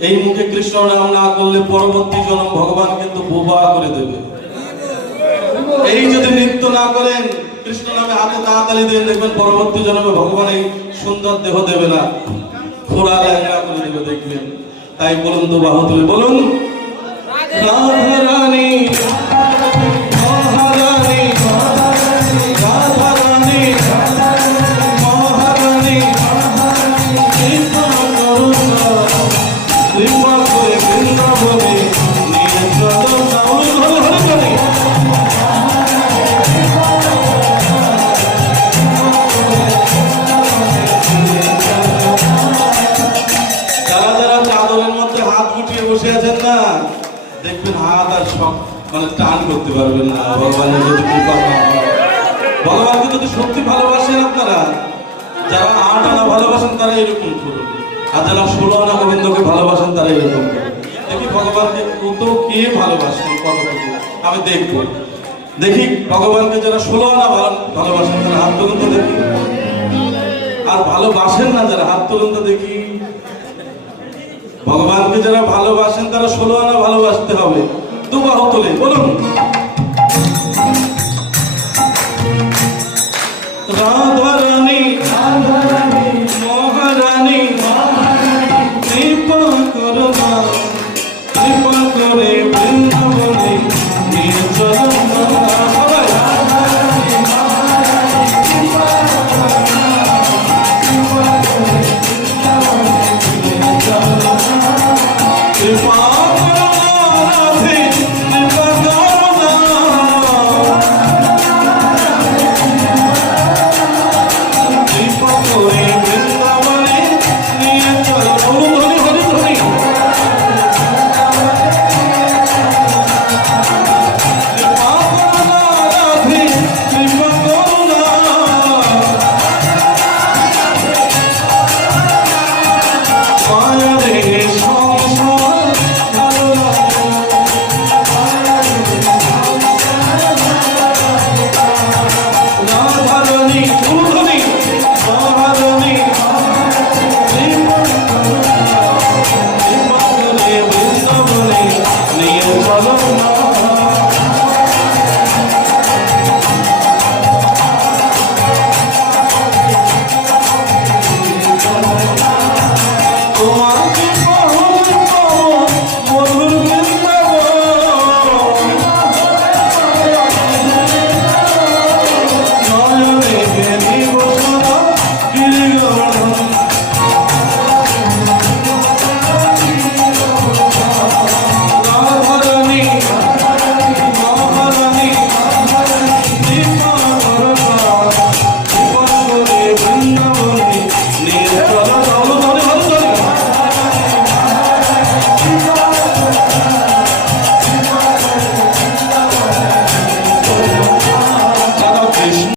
এই মুখে কৃষ্ণ নাম না করলে পরবর্তী জন্ম ভগবান কিন্তু বোবা করে দেবে। এই যদি নৃত্য না করেন, কৃষ্ণ নামে হাতে তাড়াতাড়ি দেন দেখবেন পরবর্তী জন্মে ভগবান এই সুন্দর দেহ দেবে না। খোড়া ল্যাংড়া করে দেবে দেখবেন। তাই বলুন তো বাহু তুলে বলুন রাধা। মধ্যে হাত গুটিয়ে বসে আছেন না, দেখবেন হাত আর সব মানে টান করতে পারবেন না। ভগবানের যদি কৃপা না। ভগবানকে যদি সত্যি ভালোবাসেন আপনারা, যারা আট আনা ভালোবাসেন তারা এরকম করুন। আর যারা ষোলো আনা গোবিন্দকে ভালোবাসেন তারা এরকম করুন। দেখি ভগবানকে কত কে ভালোবাসেন কতটুকু আমি দেখব। দেখি ভগবানকে যারা ষোলো আনা ভালো- ভালোবাসেন তারা হাত তুলুন তো দেখি। আর ভালোবাসেন না যারা, হাত তুলুন তো দেখি। ভগবানকে যারা ভালোবাসেন তারা ষোলো আনা ভালোবাসতে হবে। দু বাহু তোলে বলুন। Radha Rani me in front of my